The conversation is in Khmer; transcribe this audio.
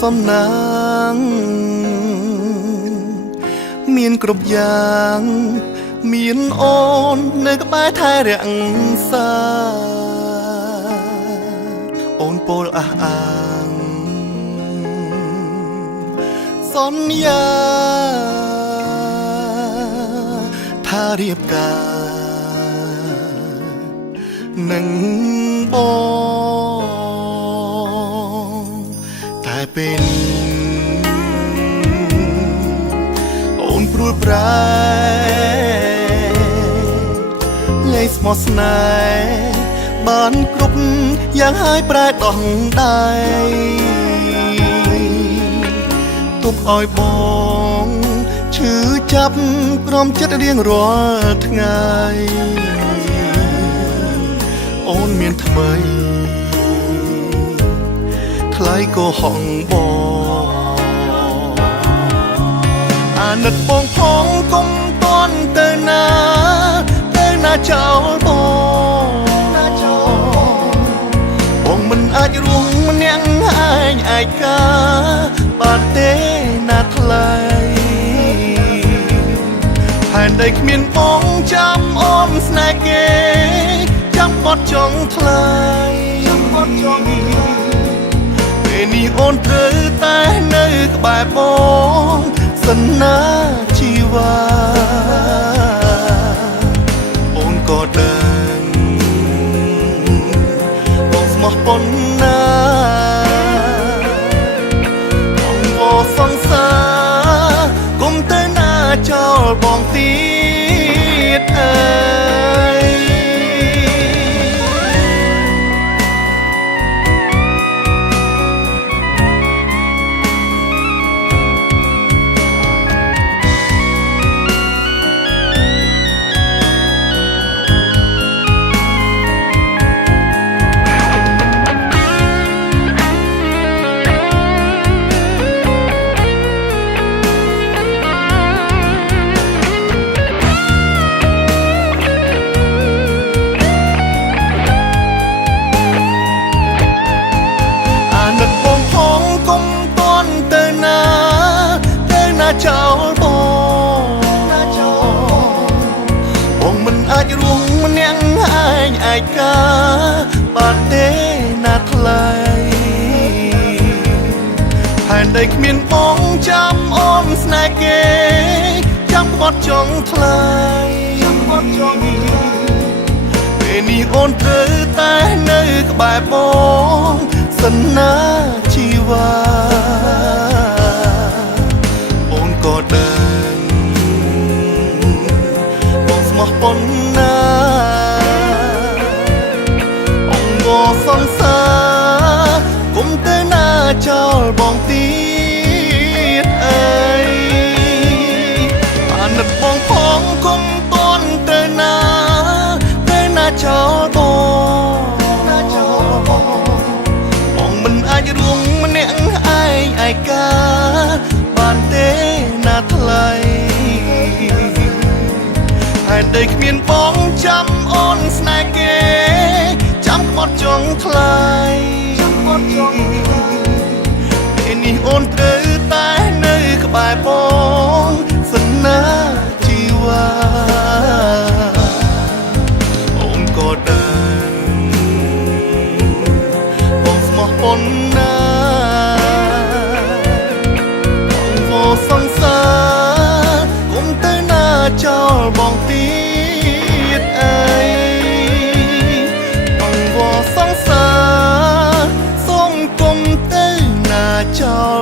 សំណាងមានគ្រប់យ៉ាងមានអូននៅក្បែរថែរក្សាអូនពោលអះអាងសន្យាថារៀបការនឹងបងតែពេលអូនព្រួលប្រែលែងស្មោះស្នេហ៍បានគ្រប់យ៉ាងហើយប្រែដោះដៃទុកឲ្យបងឈឺចាប់ព្រមចិត្តរៀងរាល់ថ្ងៃអូនមានថ្មីថ្លៃក៏ហងបងអាណិតបងផងកុំតន់ទៅណាចោលបងមិនអាចរួមម្នាក់ឯងឯកាបានទេណាថ្លៃហើយដីគ្មានបងចាំអូនស្នេហ៍គេចាំបត់ចង់ថ្លៃពេលនេះអូនត្រូវតែនៅក្បែរបងសន្យាជីវ៉ាក៏ដឹងបងស្មោះប៉ុណ្ណាបងក៏សង្សារគុំទៅណាចោលបងទៀតអើយចោលបងមិនអាចរួមម្នាក់ឯងឯកាបានទេណាថ្លៃហើយដីគ្មានបងចាំអូនស្នេហ៍គេចាំបត់ចង់ថ្លៃពេលនេះអូនត្រូវតែនៅក្បែរបងសន្យាជីវ៉ាក៏ដឹងបងស្មោះប៉ុណ្ណាបងក៏សង្សារគុំទៅណាចោលបងទៀតអើយអាណិតបងផងគុំតន់ទៅណាចោលបងមិនអាចរួមម្នាក់ឯងឯកាបានទេណាថ្លៃហើយដីគ្មានបងចាំអូនស្នេហ៍គេចាំបត់ចង់ថ្លៃពេលនេះអូនត្រូវតែនៅក្បែរបងសន្យាជីវ៉ាអូនក៏ដឹងបងស្មោះប៉ុណ្ណាសង្សារគុំទៅណាចោលបងទៀតអើយបងក៏សង្សារសូមគុំទៅណាចោល